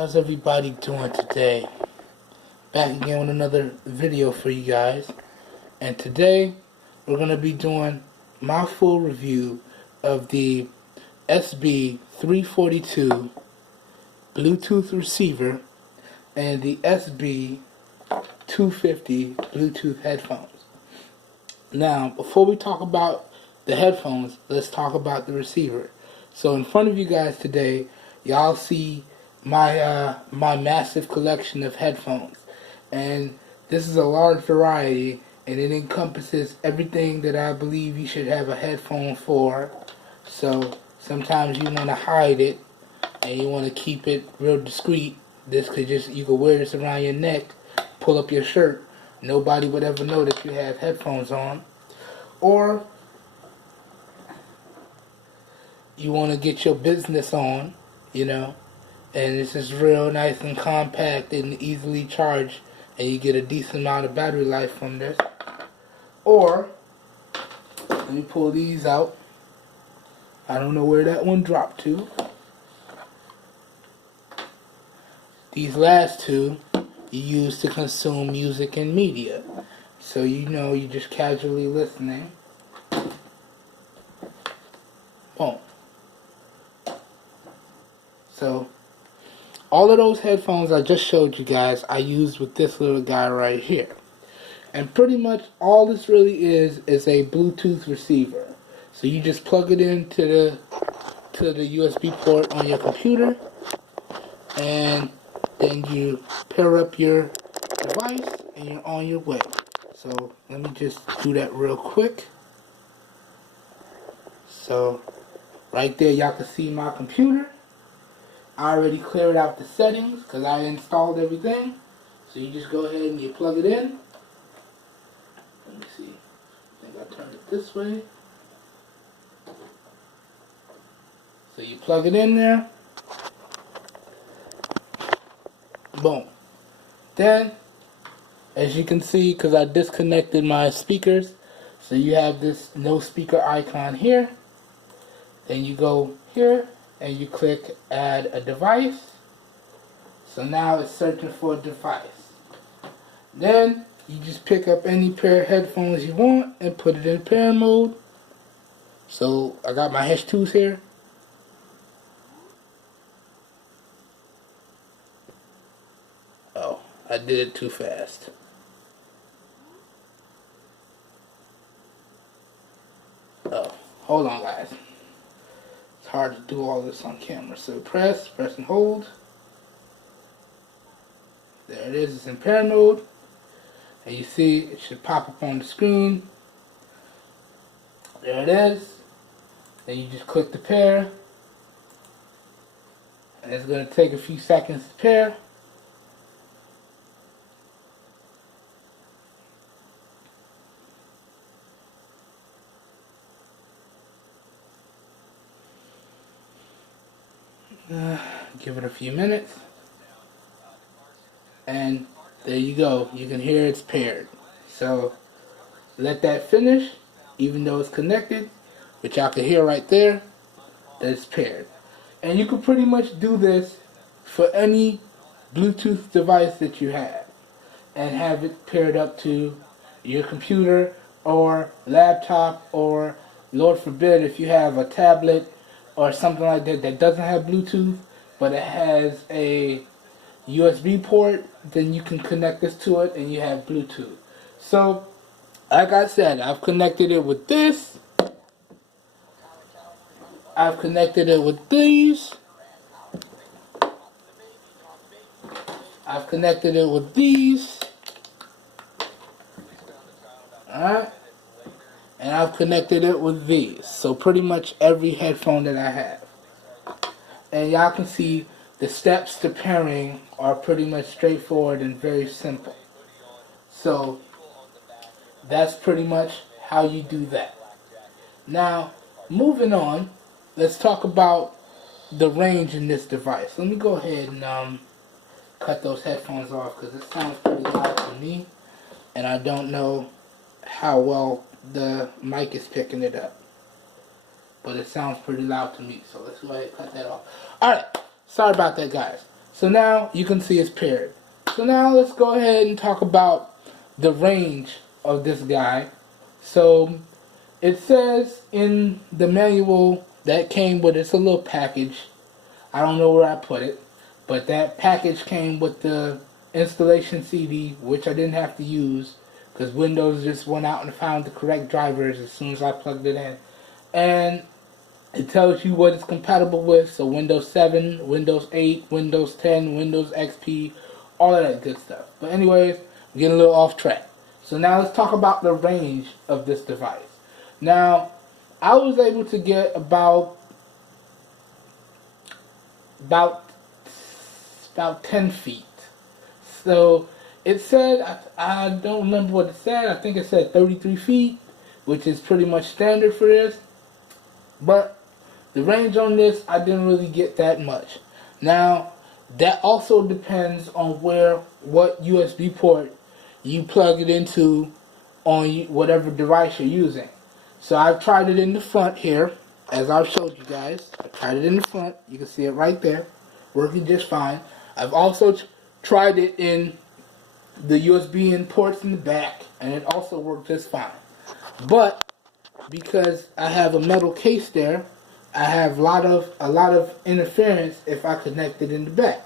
How's everybody doing today? Back again with another video for you guys. And today we're going to be doing my full review of the SB342 Bluetooth receiver and the SB250 Bluetooth headphones. Now, before we talk about the headphones, let's talk about the receiver. So in front of you guys today, y'all see my massive collection of headphones, and this is a large variety, and it encompasses everything that I believe you should have a headphone for. So sometimes you want to hide it and you want to keep it real discreet. You could wear this around your neck, pull up your shirt, nobody would ever know that you have headphones on. Or you want to get your business on, and this is real nice and compact and easily charged, and you get a decent amount of battery life from this. Or, let me pull these out. I don't know where that one dropped to. These last two you use to consume music and media. So you're just casually listening. Boom. So, all of those headphones I just showed you guys, I used with this little guy right here. And pretty much all this really is a Bluetooth receiver. So you just plug it into the USB port on your computer, and then you pair up your device and you're on your way. So let me just do that real quick. So right there y'all can see my computer. I already cleared out the settings because I installed everything. So you just go ahead and you plug it in. Let me see. I think I turned it this way. So you plug it in there. Boom. Then, as you can see, because I disconnected my speakers, so you have this no speaker icon here. Then you go here and you click add a device. So now it's searching for a device. Then you just pick up any pair of headphones you want and put it in pair mode. So I got my H2s here. Oh, I did it too fast. Oh, hold on guys. It's hard to do all this on camera. So press and hold. There it is, it's in pair mode. And you see it should pop up on the screen. There it is. Then you just click the pair. And it's going to take a few seconds to pair. Give it a few minutes, and there you go. You can hear it's paired. So let that finish, even though it's connected, but y'all can hear right there that it's paired. And you can pretty much do this for any Bluetooth device that you have and have it paired up to your computer or laptop, or Lord forbid if you have a tablet or something like that that doesn't have Bluetooth but it has a USB port, then you can connect this to it and you have Bluetooth. So, like I said, I've connected it with this. I've connected it with these. I've connected it with these. Alright? And I've connected it with these. So pretty much every headphone that I have. And y'all can see the steps to pairing are pretty much straightforward and very simple. So that's pretty much how you do that. Now, moving on, let's talk about the range in this device. Let me go ahead and cut those headphones off because it sounds pretty loud to me, and I don't know how well the mic is picking it up. But it sounds pretty loud to me, so let's go ahead and cut that off. Alright, sorry about that guys. So now you can see it's paired. So now let's go ahead and talk about the range of this guy. So it says in the manual that came with it's a little package. I don't know where I put it, but that package came with the installation CD, which I didn't have to use because Windows just went out and found the correct drivers as soon as I plugged it in. And it tells you what it's compatible with, so Windows 7, Windows 8, Windows 10, Windows XP, all of that good stuff. But anyways, I'm getting a little off track. So now let's talk about the range of this device. Now, I was able to get about 10 feet. So it said, I don't remember what it said, I think it said 33 feet, which is pretty much standard for this. But the range on this, I didn't really get that much. Now, that also depends on what USB port you plug it into on whatever device you're using. So I've tried it in the front here, as I've showed you guys. I tried it in the front. You can see it right there, working just fine. I've also tried it in the USB in ports in the back, and it also worked just fine. But because I have a metal case there, I have a lot of interference if I connect it in the back.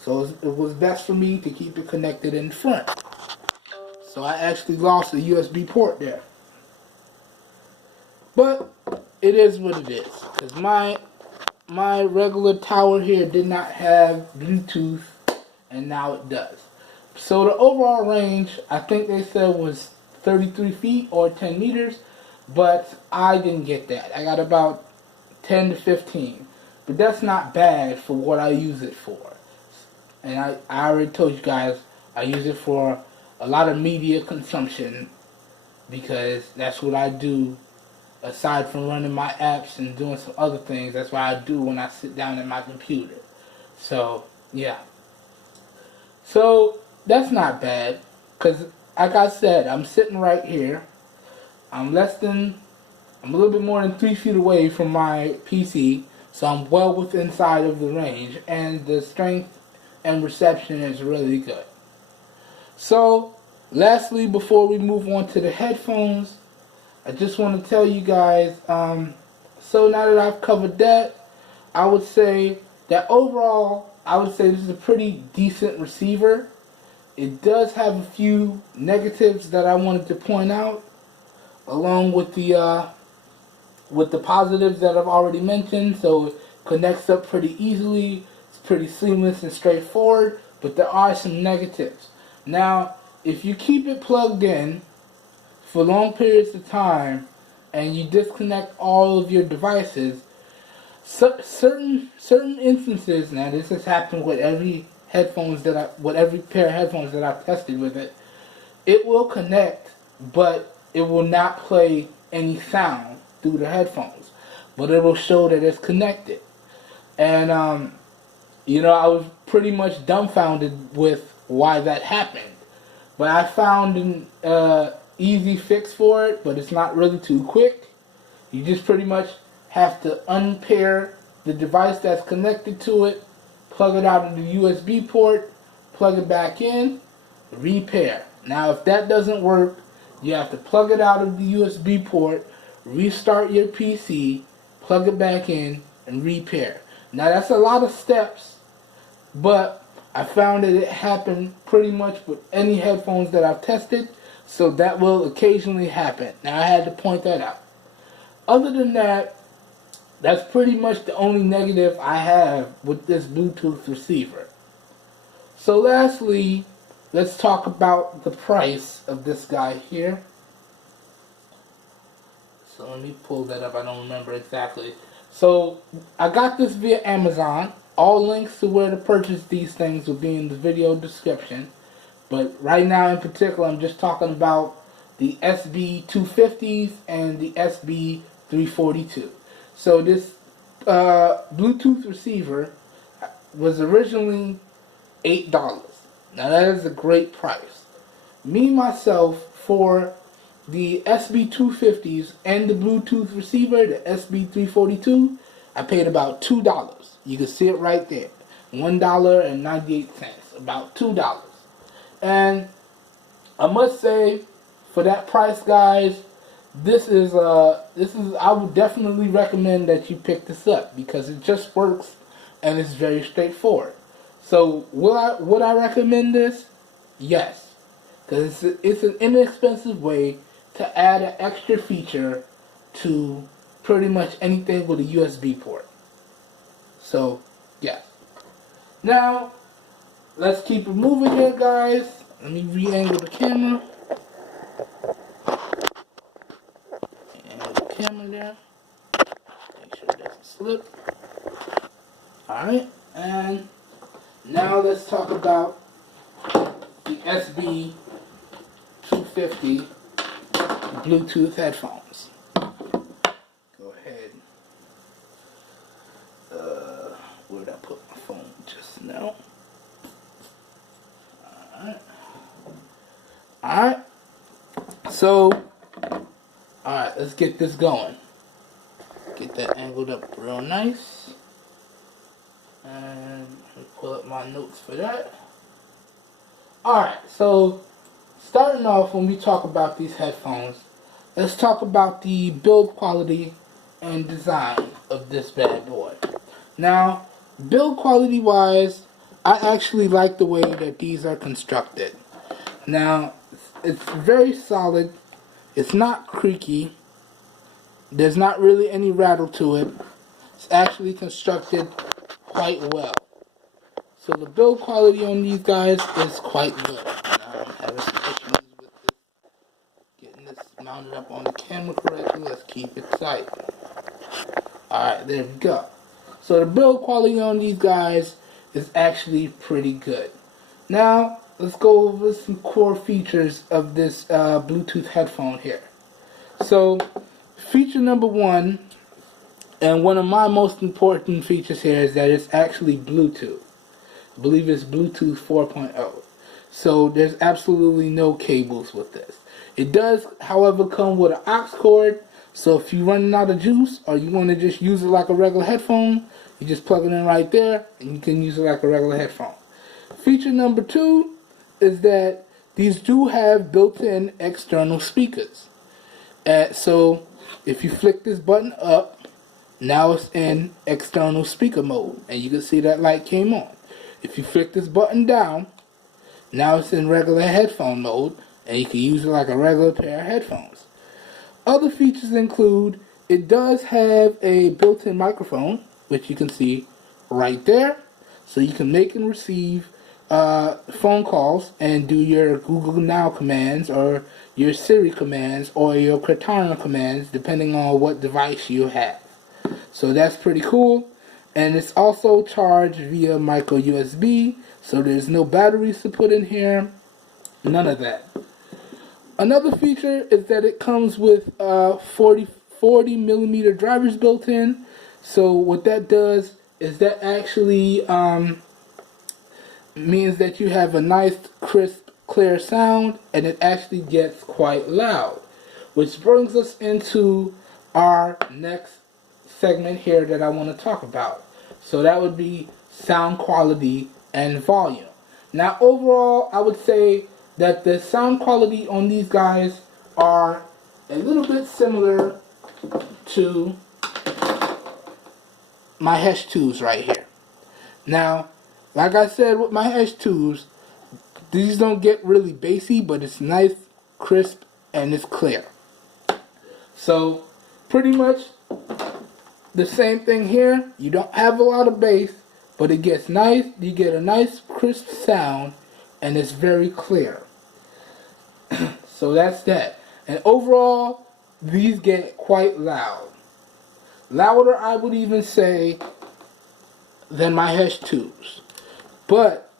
So it was best for me to keep it connected in the front. So I actually lost a USB port there. But it is what it is. Because my regular tower here did not have Bluetooth, and now it does. So the overall range, I think they said was 33 feet or 10 meters. But I didn't get that. I got about 10 to 15. But that's not bad for what I use it for. And I already told you guys I use it for a lot of media consumption because that's what I do aside from running my apps and doing some other things. That's what I do when I sit down at my computer. So, yeah. So, that's not bad because, like I said, I'm sitting right here. I'm a little bit more than 3 feet away from my PC, so I'm well within inside of the range, and the strength and reception is really good. So, lastly, before we move on to the headphones, I just want to tell you guys, so now that I've covered that, I would say that overall, I would say this is a pretty decent receiver. It does have a few negatives that I wanted to point out, along with the positives that I've already mentioned. So it connects up pretty easily, it's pretty seamless and straightforward, but there are some negatives. Now, if you keep it plugged in for long periods of time and you disconnect all of your devices, certain instances, now this has happened with every pair of headphones that I've tested with it, it will connect, but it will not play any sound through the headphones, but it will show that it's connected. And I was pretty much dumbfounded with why that happened, but I found an easy fix for it, but it's not really too quick. You just pretty much have to unpair the device that's connected to it, plug it out of the USB port, plug it back in, repair. Now if that doesn't work, you have to plug it out of the USB port, restart your PC, plug it back in, and repair. Now that's a lot of steps, but I found that it happened pretty much with any headphones that I've tested, so that will occasionally happen. Now I had to point that out. Other than that, that's pretty much the only negative I have with this Bluetooth receiver. So lastly, let's talk about the price of this guy here. So let me pull that up. I don't remember exactly. So I got this via Amazon. All links to where to purchase these things will be in the video description. But right now in particular, I'm just talking about the SB250s and the SB342. So this Bluetooth receiver was originally $8. Now that is a great price. Me, myself, for the SB250s and the Bluetooth receiver, the SB342, I paid about $2. You can see it right there. $1.98, about $2. And I must say, for that price, guys, this is I would definitely recommend that you pick this up because it just works and it's very straightforward. So would I recommend this? Yes, because it's an inexpensive way to add an extra feature to pretty much anything with a USB port. So yes. Now let's keep it moving here, guys. Let me re-angle the camera. Camera there. Make sure it doesn't slip. Alright, and now let's talk about the SB250 Bluetooth headphones. Go ahead. Where did I put my phone just now? Alright. So, alright, let's get this going. Get that angled up real nice. And pull up my notes for that. Alright, so starting off, when we talk about these headphones, let's talk about the build quality and design of this bad boy. Now, build quality wise, I actually like the way that these are constructed. Now, it's very solid. It's not creaky. There's not really any rattle to it. It's actually constructed quite well. So the build quality on these guys is quite good. Now I'm having some issues with this, getting this mounted up on the camera correctly. Let's keep it tight. Alright, there we go. So the build quality on these guys is actually pretty good. Now, let's go over some core features of this Bluetooth headphone here. So, feature number one, and one of my most important features here, is that it's actually Bluetooth. I believe it's Bluetooth 4.0. So, there's absolutely no cables with this. It does, however, come with an aux cord. So, if you're running out of juice, or you want to just use it like a regular headphone, you just plug it in right there, and you can use it like a regular headphone. Feature number two is that these do have built-in external speakers. So if you flick this button up, now it's in external speaker mode, and you can see that light came on. If you flick this button down, now it's in regular headphone mode, and you can use it like a regular pair of headphones. Other features include, it does have a built-in microphone, which you can see right there, so you can make and receive phone calls and do your Google Now commands or your Siri commands or your Cortana commands depending on what device you have. So that's pretty cool. And it's also charged via micro USB, so there's no batteries to put in here, none of that. Another feature is that it comes with 40 millimeter drivers built in. So what that does is that actually means that you have a nice, crisp, clear sound, and it actually gets quite loud. Which brings us into our next segment here that I want to talk about. So that would be sound quality and volume. Now overall, I would say that the sound quality on these guys are a little bit similar to my H2s right here. Now, like I said with my H2s, these don't get really bassy, but it's nice, crisp, and it's clear. So, pretty much the same thing here. You don't have a lot of bass, but it gets nice. You get a nice, crisp sound, and it's very clear. So that's that. And overall, these get quite loud. Louder, I would even say, than my H2s. But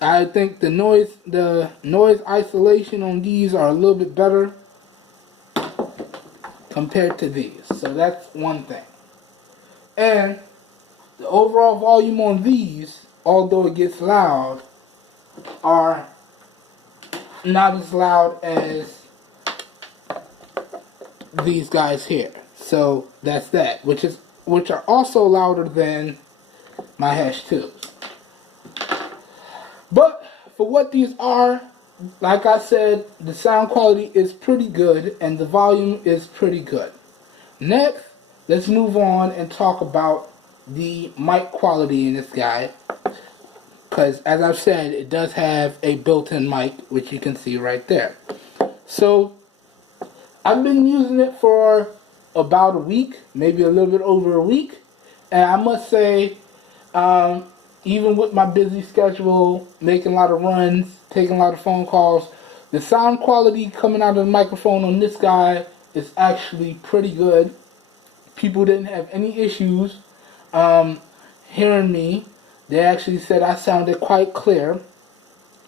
I think the noise isolation on these are a little bit better compared to these. So that's one thing. And the overall volume on these, although it gets loud, are not as loud as these guys here. So that's that, which are also louder than my hash 2s. But for what these are, like I said, the sound quality is pretty good and the volume is pretty good. Next, let's move on and talk about the mic quality in this guy. Because as I've said, it does have a built-in mic, which you can see right there. So, I've been using it for about a week, maybe a little bit over a week. And I must say, even with my busy schedule, making a lot of runs, taking a lot of phone calls, the sound quality coming out of the microphone on this guy is actually pretty good. People didn't have any issues hearing me. They actually said I sounded quite clear,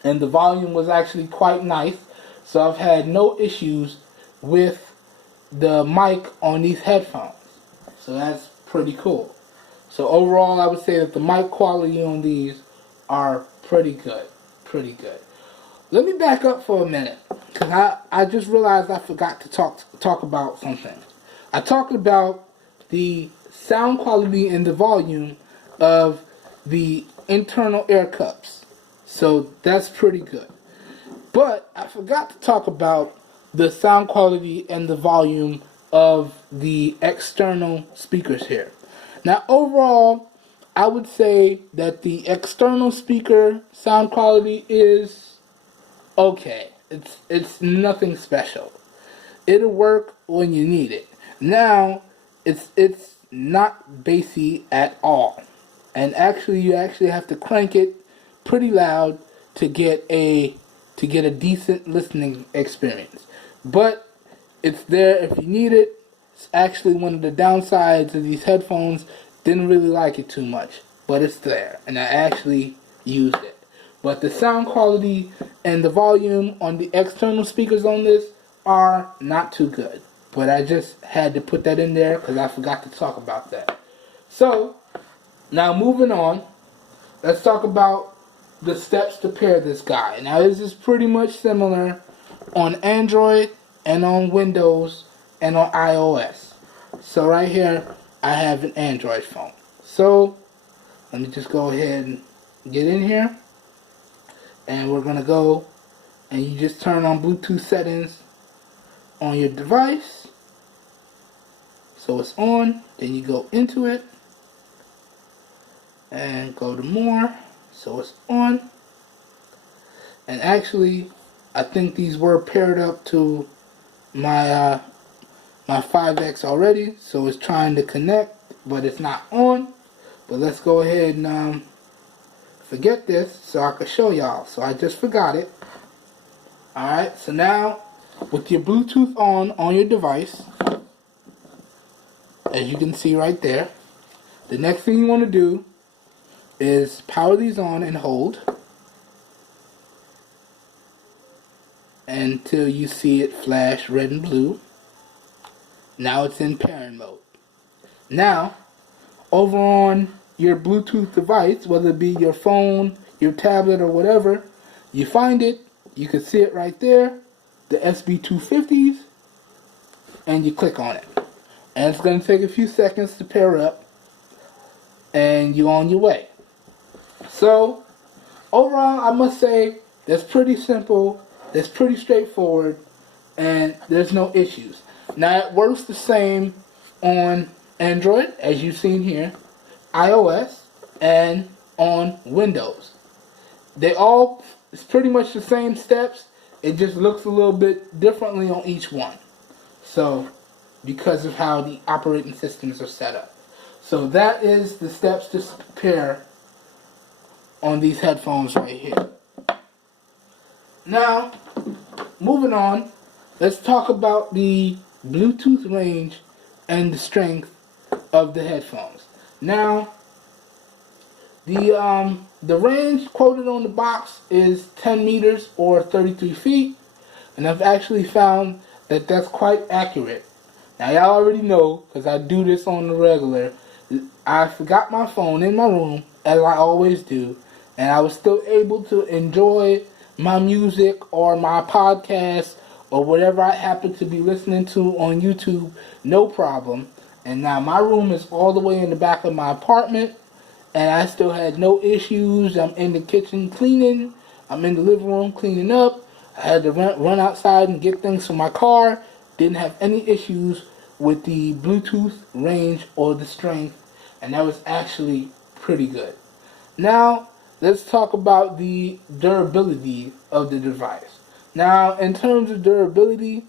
and the volume was actually quite nice. So I've had no issues with the mic on these headphones. So that's pretty cool. So overall, I would say that the mic quality on these are pretty good. Pretty good. Let me back up for a minute, because I just realized I forgot to talk about something. I talked about the sound quality and the volume of the internal air cups. So that's pretty good. But I forgot to talk about the sound quality and the volume of the external speakers here. Now overall, I would say that the external speaker sound quality is okay. It's nothing special. It'll work when you need it. Now, it's not bassy at all. And actually, you actually have to crank it pretty loud to get a decent listening experience. But it's there if you need it. It's actually one of the downsides of these headphones. Didn't really like it too much, but it's there, and I actually used it. But the sound quality and the volume on the external speakers on this are not too good. But I just had to put that in there because I forgot to talk about that. So, now moving on, let's talk about the steps to pair this guy. Now this is pretty much similar on Android and on Windows and on iOS. So right here, I have an Android phone. So, let me just go ahead and get in here. And we're going to go and you just turn on Bluetooth settings on your device. So it's on. Then you go into it. And go to more. So it's on. And actually, I think these were paired up to my 5X already. So it's trying to connect, but it's not on. But let's go ahead and forget this so I can show y'all. So I just forgot it. Alright, so now with your Bluetooth on your device, as you can see right there, the next thing you want to do is power these on and hold until you see it flash red and blue. Now it's in pairing mode. Now, over on your Bluetooth device, whether it be your phone, your tablet, or whatever, you find it, you can see it right there, the SB250s, and you click on it. And it's going to take a few seconds to pair up, and you're on your way. So, overall, I must say, that's pretty simple, that's pretty straightforward, and there's no issues. Now, it works the same on Android, as you've seen here, iOS, and on Windows. It's pretty much the same steps. It just looks a little bit differently on each one. So, because of how the operating systems are set up. So that is the steps to pair on these headphones right here. Now, moving on, let's talk about the Bluetooth range and the strength of the headphones. Now, the range quoted on the box is 10 meters or 33 feet, and I've actually found that that's quite accurate. Now, y'all already know, because I do this on the regular, I forgot my phone in my room, as I always do, and I was still able to enjoy my music or my podcast or whatever I happen to be listening to on YouTube, no problem. And now my room is all the way in the back of my apartment, and I still had no issues. I'm in the kitchen cleaning. I'm in the living room cleaning up. I had to run outside and get things for my car. Didn't have any issues with the Bluetooth range or the strength, and that was actually pretty good. Now, let's talk about the durability of the device. Now, in terms of durability,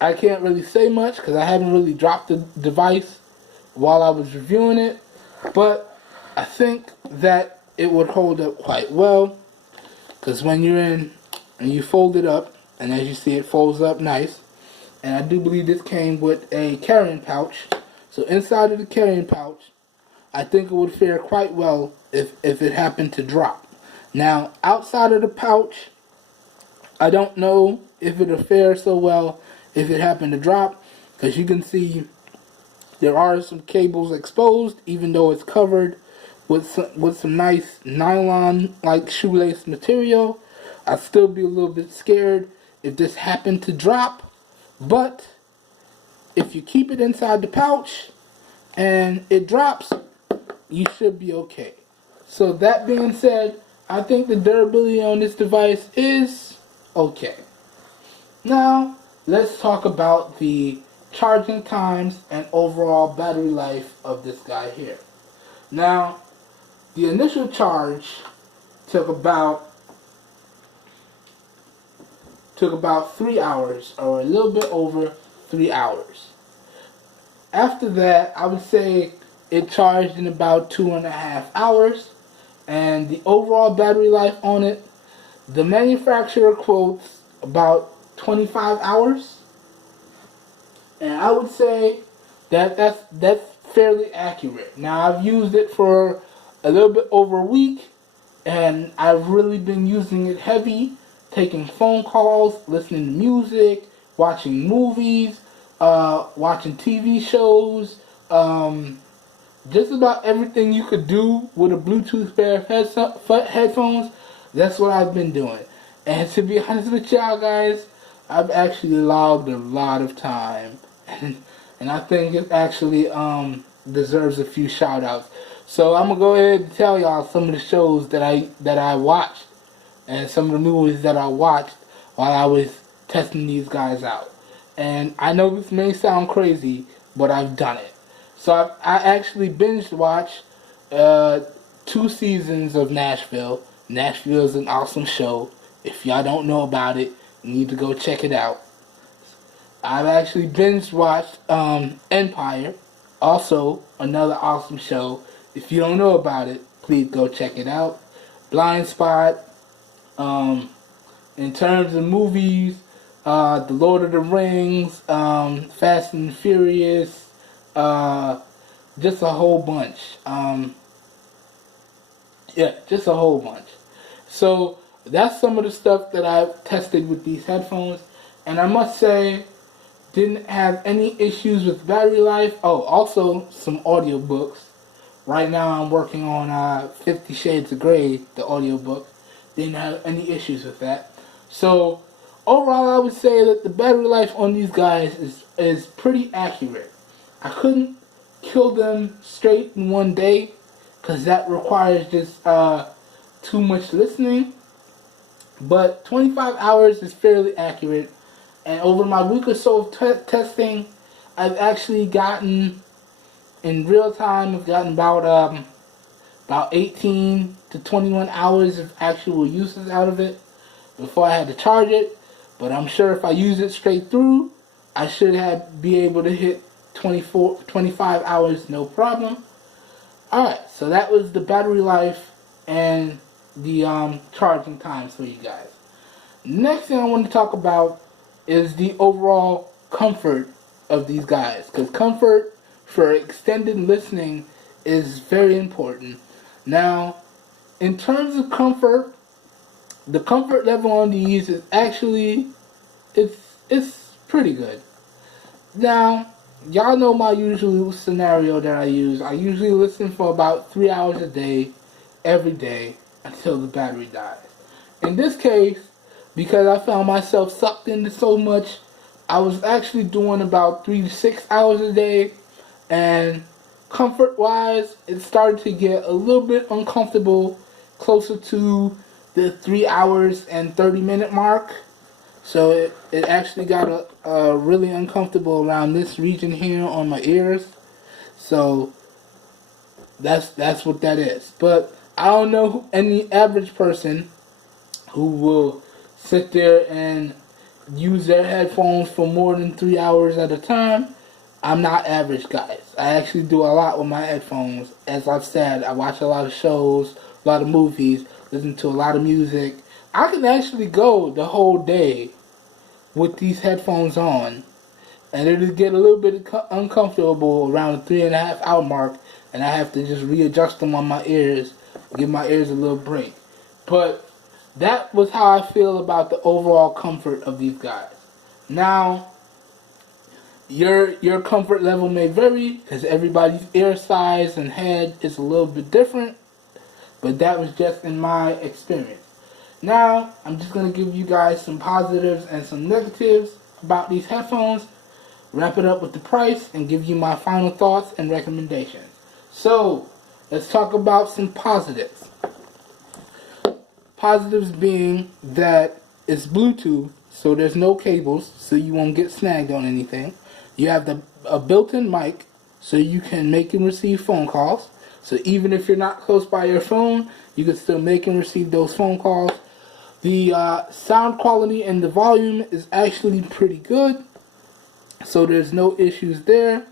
I can't really say much because I haven't really dropped the device while I was reviewing it, but I think that it would hold up quite well because when you're in and you fold it up, and as you see it folds up nice, and I do believe this came with a carrying pouch, so inside of the carrying pouch I think it would fare quite well if it happened to drop. Now outside of the pouch, I don't know if it'll fare so well if it happened to drop, because you can see there are some cables exposed, even though it's covered with some nice nylon like shoelace material. I'd still be a little bit scared if this happened to drop, but if you keep it inside the pouch and it drops, you should be okay. So that being said, I think the durability on this device is okay. Now let's talk about the charging times and overall battery life of this guy here. Now, the initial charge took about 3 hours, or a little bit over 3 hours. After that, I would say it charged in about 2.5 hours, and the overall battery life on it, the manufacturer quotes about 25 hours, and I would say that that's fairly accurate. Now I've used it for a little bit over a week, and I've really been using it heavy, taking phone calls, listening to music, watching movies, watching TV shows, just about everything you could do with a Bluetooth pair of headphones. That's what I've been doing. And to be honest with y'all guys, I've actually logged a lot of time, and I think it actually deserves a few shout outs. So I'm gonna go ahead and tell y'all some of the shows that I watched, and some of the movies that I watched while I was testing these guys out. And I know this may sound crazy, but I've done it. So I actually binge watched 2 seasons of Nashville. Nashville is an awesome show. If y'all don't know about it, you need to go check it out. I've actually binge watched Empire, also another awesome show. If you don't know about it, please go check it out. Blind Spot. In terms of movies, The Lord of the Rings, Fast and Furious, just a whole bunch. Just a whole bunch. So that's some of the stuff that I've tested with these headphones, and I must say, didn't have any issues with battery life. Oh, also some audiobooks. Right now I'm working on 50 Shades of Grey, the audiobook. Didn't have any issues with that. So overall, I would say that the battery life on these guys is pretty accurate. I couldn't kill them straight in one day, because that requires just too much listening. But 25 hours is fairly accurate. And over my week or so of testing, I've actually gotten, in real time, I've gotten about 18 to 21 hours of actual uses out of it before I had to charge it. But I'm sure if I use it straight through, I should be able to hit 25 hours, no problem. Alright, so that was the battery life and the charging times for you guys. Next thing I want to talk about is the overall comfort of these guys, because comfort for extended listening is very important. Now, in terms of comfort, the comfort level on these is actually it's pretty good. Now, y'all know my usual scenario that I use. I usually listen for about 3 hours a day, every day, until the battery dies. In this case, because I found myself sucked into so much, I was actually doing about 3 to 6 hours a day, and comfort wise, it started to get a little bit uncomfortable closer to the 3 hours and 30-minute mark. So it actually got really uncomfortable around this region here on my ears. So that's what that is. But I don't know any average person who will sit there and use their headphones for more than 3 hours at a time. I'm not average, guys. I actually do a lot with my headphones. As I've said, I watch a lot of shows, a lot of movies, listen to a lot of music. I can actually go the whole day with these headphones on, and it'll get a little bit uncomfortable around the 3.5 hour mark, and I have to just readjust them on my ears, give my ears a little break. But that was how I feel about the overall comfort of these guys. Now, your comfort level may vary because everybody's ear size and head is a little bit different, but that was just in my experience. Now, I'm just going to give you guys some positives and some negatives about these headphones, wrap it up with the price, and give you my final thoughts and recommendations. So, let's talk about some positives. Positives being that it's Bluetooth, so there's no cables, so you won't get snagged on anything. You have a built-in mic, so you can make and receive phone calls. So even if you're not close by your phone, you can still make and receive those phone calls. The sound quality and the volume is actually pretty good, so there's no issues there.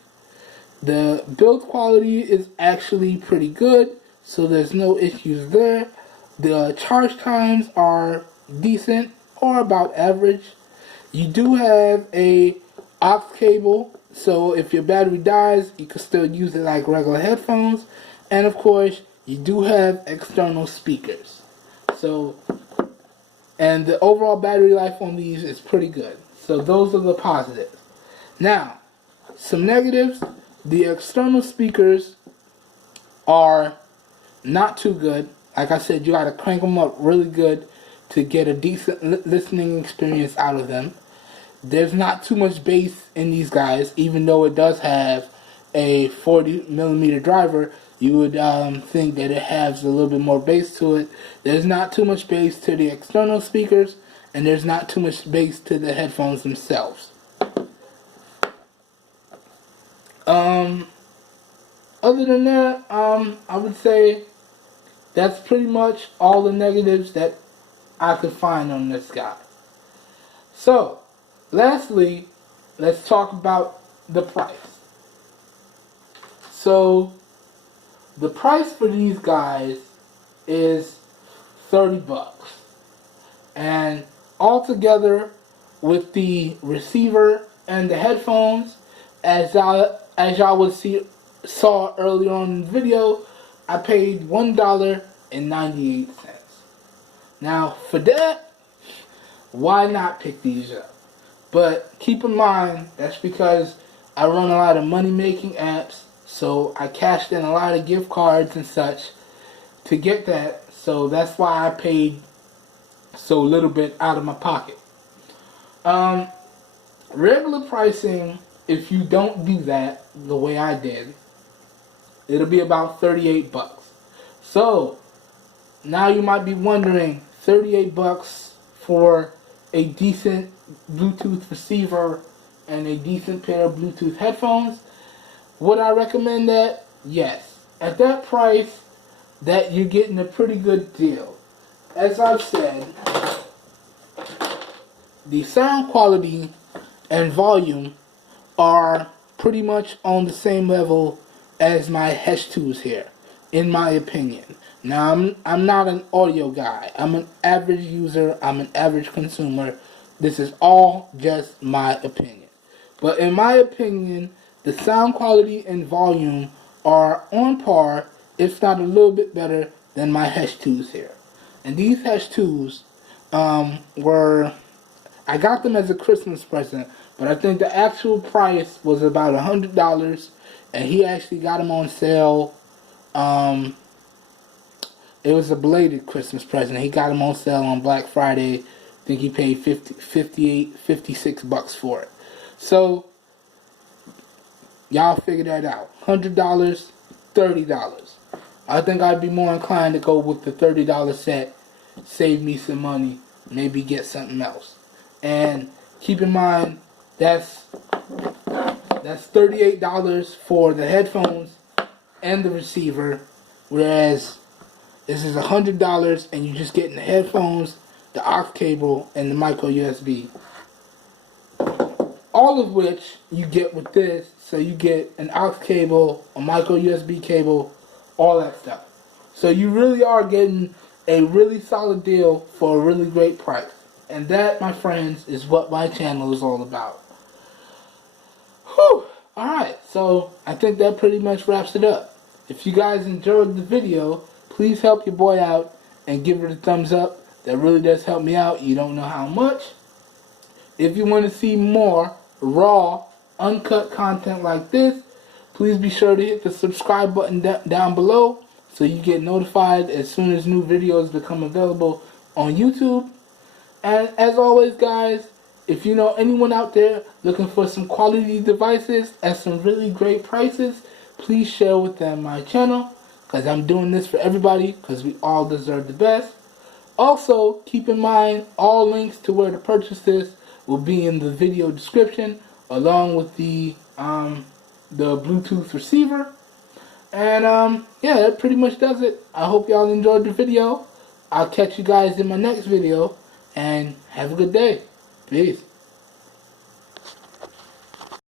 The build quality is actually pretty good, so there's no issues there. The charge times are decent or about average. You do have a aux cable, so if your battery dies, you can still use it like regular headphones. And of course, you do have external speakers. So, and the overall battery life on these is pretty good. So those are the positives. Now, some negatives. The external speakers are not too good. Like I said, you gotta crank them up really good to get a decent listening experience out of them. There's not too much bass in these guys, even though it does have a 40mm driver. You would think that it has a little bit more bass to it. There's not too much bass to the external speakers, and there's not too much bass to the headphones themselves. Other than that, I would say that's pretty much all the negatives that I could find on this guy. So, lastly, let's talk about the price. So, the price for these guys is $30. And altogether, with the receiver and the headphones, as y'all saw earlier on in the video, I paid $1.98. Now, for that, why not pick these up? But keep in mind, that's because I run a lot of money-making apps, so I cashed in a lot of gift cards and such to get that, so that's why I paid so little bit out of my pocket. Regular pricing, if you don't do that the way I did, it'll be about $38. So, now you might be wondering, $38 for a decent Bluetooth receiver and a decent pair of Bluetooth headphones? Would I recommend that? Yes. At that price, that you're getting a pretty good deal. As I've said, the sound quality and volume are pretty much on the same level as my H2s here, in my opinion. Now, I'm not an audio guy. I'm an average user. I'm an average consumer. This is all just my opinion. But in my opinion, the sound quality and volume are on par, if not a little bit better, than my H2s here. And these H2s I got them as a Christmas present, but I think the actual price was about $100, and he actually got them on sale. It was a belated Christmas present. He got them on sale on Black Friday. I think he paid $56 for it. So, Y'all figure that out. $100, $30. I think I'd be more inclined to go with the $30 set, save me some money, maybe get something else. And keep in mind, that's $38 for the headphones and the receiver, whereas this is $100 and you're just getting the headphones, the aux cable, and the micro USB. All of which you get with this, so you get an aux cable, a micro USB cable, all that stuff. So you really are getting a really solid deal for a really great price. And that, my friends, is what my channel is all about. Whew! Alright, so I think that pretty much wraps it up. If you guys enjoyed the video, please help your boy out and give it a thumbs up. That really does help me out. You don't know how much. If you want to see more raw, uncut content like this, please be sure to hit the subscribe button down below so you get notified as soon as new videos become available on YouTube. And as always, guys, if you know anyone out there looking for some quality devices at some really great prices, please share with them my channel, because I'm doing this for everybody, because we all deserve the best. Also, keep in mind, all links to where to purchase this will be in the video description, along with the Bluetooth receiver. And yeah, that pretty much does it. I hope y'all enjoyed the video. I'll catch you guys in my next video, and have a good day. Peace.